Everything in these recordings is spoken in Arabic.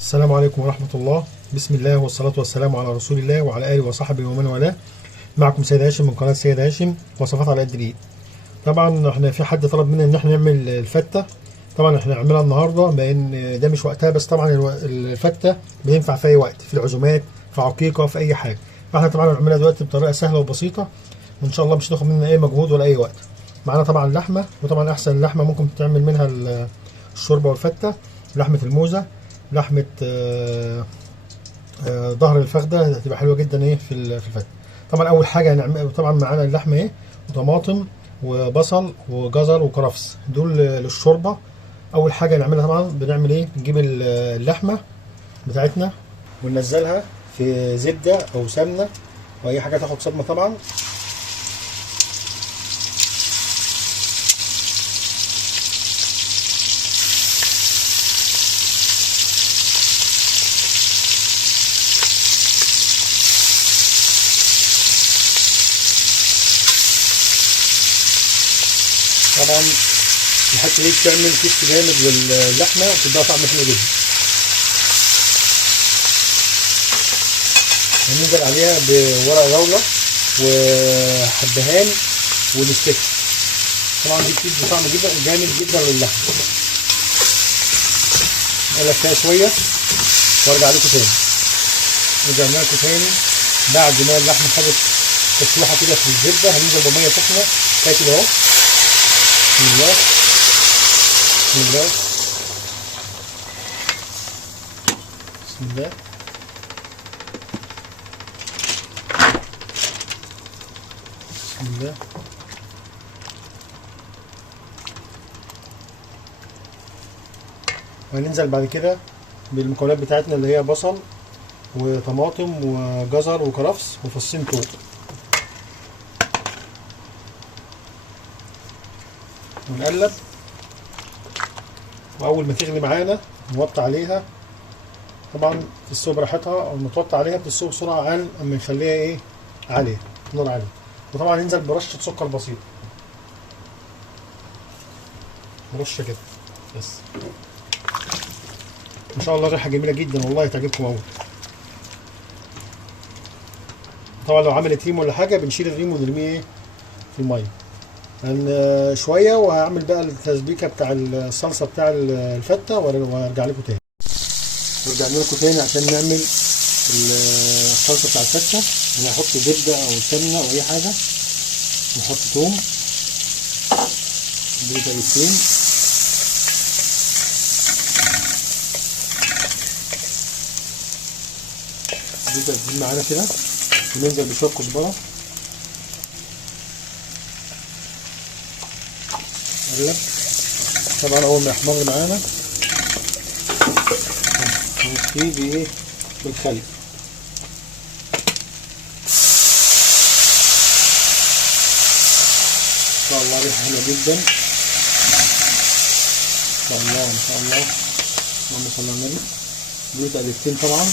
السلام عليكم ورحمة الله. بسم الله والصلاة والسلام على رسول الله وعلى آله وصحبه ومن والاه. معكم سيد هاشم من قناة سيد هاشم وصفات على قد الإيد. طبعا احنا في حد طلب منا ان احنا نعمل الفتة. طبعا احنا هنعملها النهارده لان ده مش وقتها، بس طبعا الفتة بينفع في اي وقت، في العزومات، في عقيقة، في اي حاجة. فاحنا طبعا هنعملها دلوقتي بطريقة سهلة وبسيطة، وان شاء الله مش هتاخد مننا اي مجهود ولا اي وقت. معانا طبعا لحمة، وطبعا احسن لحمة ممكن تعمل منها الشوربة والفتة لحمة الموزة، لحمة ظهر الفخده هتبقى حلوه جدا ايه في الفتة. طبعا اول حاجه هنعمل، طبعا معانا اللحمه ايه، وطماطم وبصل وجزر وكرفس، دول للشوربه. اول حاجه نعملها طبعا بنعمل ايه، نجيب اللحمه بتاعتنا وننزلها في زبده او سمنه واي حاجه تاخد صدمه طبعا. طبعا الحته دي بتعمل كيس جامد للحمه وبتديها طعم حلو جدا. هننزل عليها بورق جوله وحبهان ونستكه. طبعا دي بتدي طعم جدا جامد جدا للحمه. نقلب فيها شويه وارجع لكم تاني. رجعنا لكم تاني بعد ما اللحمه خدت تشويحه كده في الزبده. هننزل بميه سخنه كده اهو. بسم الله بسم الله بسم الله. بسم الله. وهننزل بعد كده بالمكونات بتاعتنا اللي هي بصل وطماطم وجزر وكرفس وفصين توم. ونقلب، واول ما تغلي معانا نوطي عليها. طبعا تستوي براحتها، او نتوطي عليها بتستوي بسرعه عن اما نخليها ايه عاليه، نار عاليه. وطبعا ننزل برشه سكر بسيط، رشه كده بس. ان شاء الله ريحه جميله جدا والله تعجبكم قوي. طبعا لو عملت ريم ولا حاجه بنشيل الريم ونرميه ايه في الميه شويه. وهعمل بقى التسبيكه بتاع الصلصه بتاع الفته وارجع لكم تاني. ورجعنا لكم تاني عشان نعمل الصلصه بتاع الفته. انا هحط زبده او سمنه او اي حاجه، نحط توم، نديله تقليبتين، نديله تقليبتين معانا كده، وننزل بشويه كزبره. نقلب. طبعا اول ما يحمر معانا هنطفيه بايه، بالخل. ما شاء الله ريحه حلوه جدا، ما شاء الله ما شاء الله. اللهم صل على النبي. دول تقليبتين طبعا،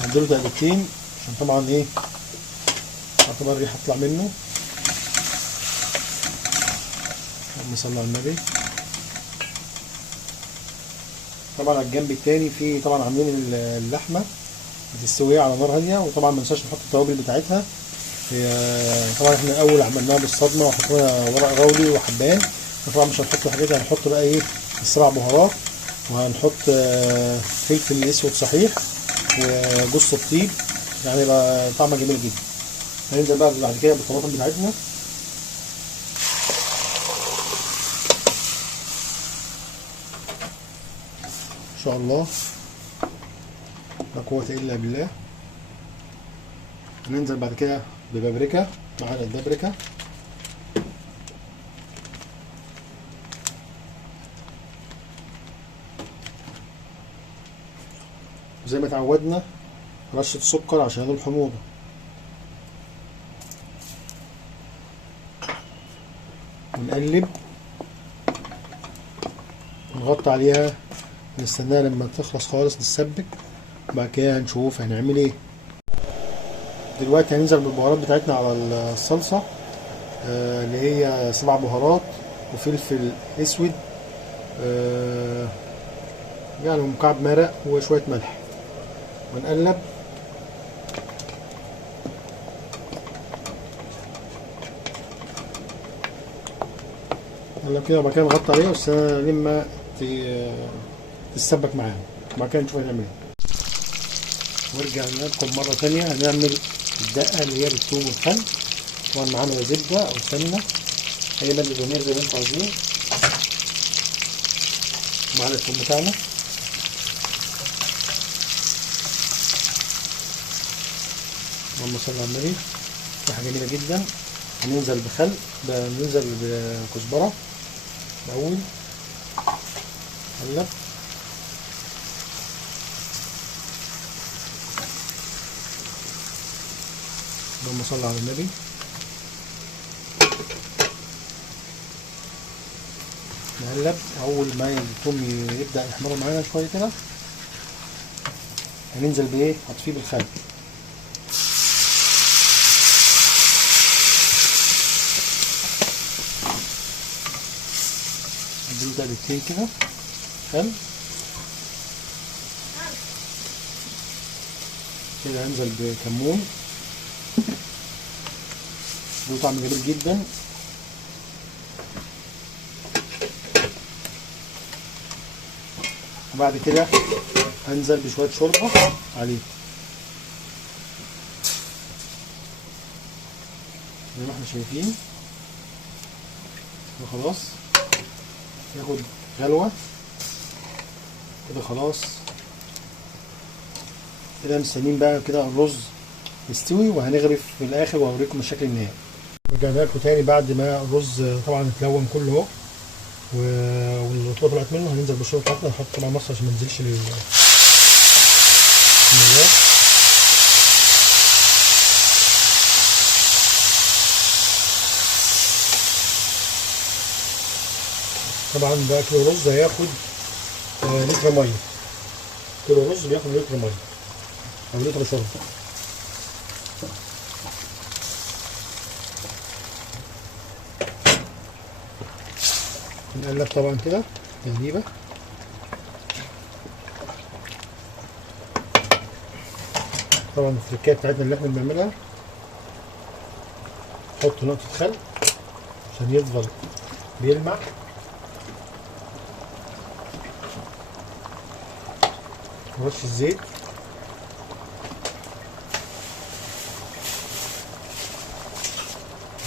هنديله تقليبتين عشان طبعا ايه يعتبر الريحه تطلع منه. اللهم صل على النبي. طبعا على الجنب التاني في طبعا عاملين اللحمه بتستوي على نار هاديه. وطبعا ما ننساش نحط التوابل بتاعتها. طبعا احنا الاول عملناها بالصدمه وحطينا ورق غولي وحبان. طبعا مش هنحط الحاجات، هنحط بقى ايه السبع بهارات، وهنحط فلفل اسود صحيح وجوز الطيب، يعني يبقى طعمها جميل جدا. هننزل بقى بعد كده بالطماطم بتاعتنا. ان شاء الله لا قوة الا بالله. هننزل بعد كده ببابريكا، معانا البابريكا. زي ما اتعودنا رشة سكر عشان الحموضة. ونقلب ونغطي عليها، نستناها لما تخلص خالص نسبك، وبعد كده هنشوف هنعمل ايه. دلوقتي هننزل بالبهارات بتاعتنا على الصلصة اللي هي 7 بهارات وفلفل اسود يعني مكعب مرق وشوية ملح، ونقلب. نقلب كده وبعد كده نغطي عليها واستنى لما تتسبك معانا، وبعد كده نشوف هنعمل ايه. ورجعنا لكم مرة تانية هنعمل الدقة اللي هي بالثوم والخل. طبعا معانا زبدة أو سمنة، أي مادة دهنية زي ما انتوا عايزين. معانا الثوم بتاعنا، اللهم صل على النبي. ريحة جميلة جدا. هننزل بخل، ننزل بكزبرة الأول، نقلب. اللهم صل على النبي. نقلب. أول ما الثوم يبدأ يحمر معانا شوية كده هننزل بإيه؟ هطفيه بالخل. نديله تقلبتين كده خل كده. هننزل بكمون، له طعم جميل جدا. وبعد كده هنزل بشوية شوربة عليه زي ما احنا شايفين. وخلاص ياخد غلوة كده. خلاص كده مستنيين بقى كده الرز يستوي، وهنغرف في الاخر وهوريكم الشكل النهائي. رجعنا لكم تاني بعد ما الرز طبعا اتلون كله اهو، والرطوبه طلعت منه. هننزل بالشوربه بتاعتنا، نحط طبعا مصر عشان ما ينزلش المليان. طبعا بقى كيلو رز هياخد لتر ميه. كيلو رز بياخد لتر ميه او لتر شوربه. نقلب طبعا كده تقليبه. طبعا التركات بتاعتنا اللي احنا بنعملها، نحط نقطه خل عشان يفضل بيلمع. رش الزيت،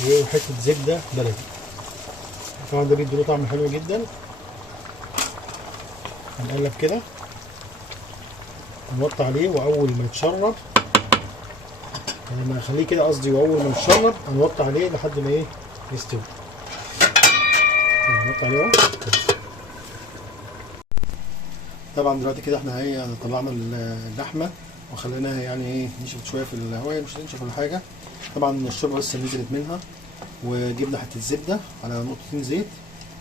وحته زبده بلدي. طبعا ده بيديله طعم حلو جدا. هنقلب كده، نوطي عليه، واول ما يتشرب يعني هنخليه كده قصدي، واول ما يتشرب هنوطي عليه لحد ما ايه يستوي. نوطي عليه اهو. طبعا دلوقتي كده احنا ايه طلعنا اللحمه وخليناها يعني ايه نشفت شويه في الهواء، مش هتنشف ولا حاجه. طبعا الشوربه بس نزلت منها، وجبنا حته زبده على نقطتين زيت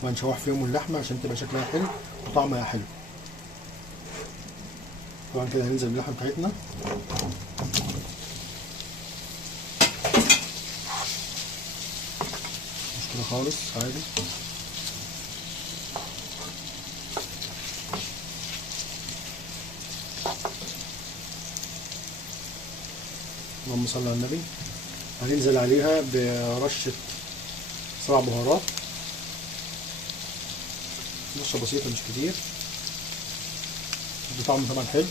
وهنشوح فيهم اللحمه عشان تبقى شكلها حلو وطعمها حلو. طبعا كده هننزل باللحمه بتاعتنا. مشكله خالص، عادي. اللهم صل على النبي. هننزل عليها برشه 7 بهارات، رشه بسيطه مش كتير، دي طعم طبعا حلو.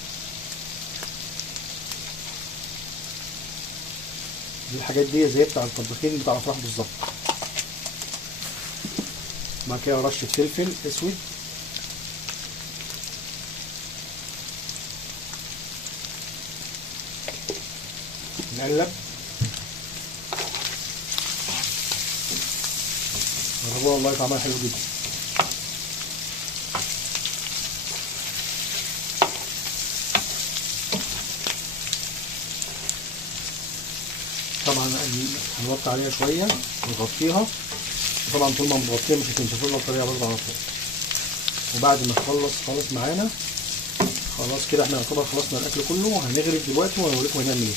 دي الحاجات دي زي بتاع الطباخين بتاع الافراح بالظبط. بعد كده رشه فلفل اسود، نقلب. جربوها والله طعمها حلو جدا. طبعا هنوطي عليها شويه ونغطيها. طبعا طول ما متغطيه مش هتنشف لنا الطريقه برضه على طول. وبعد ما تخلص خالص معانا، خلاص كده احنا يعتبر خلصنا الاكل كله. هنغرف دلوقتي وهنوريكم هنعمل ايه.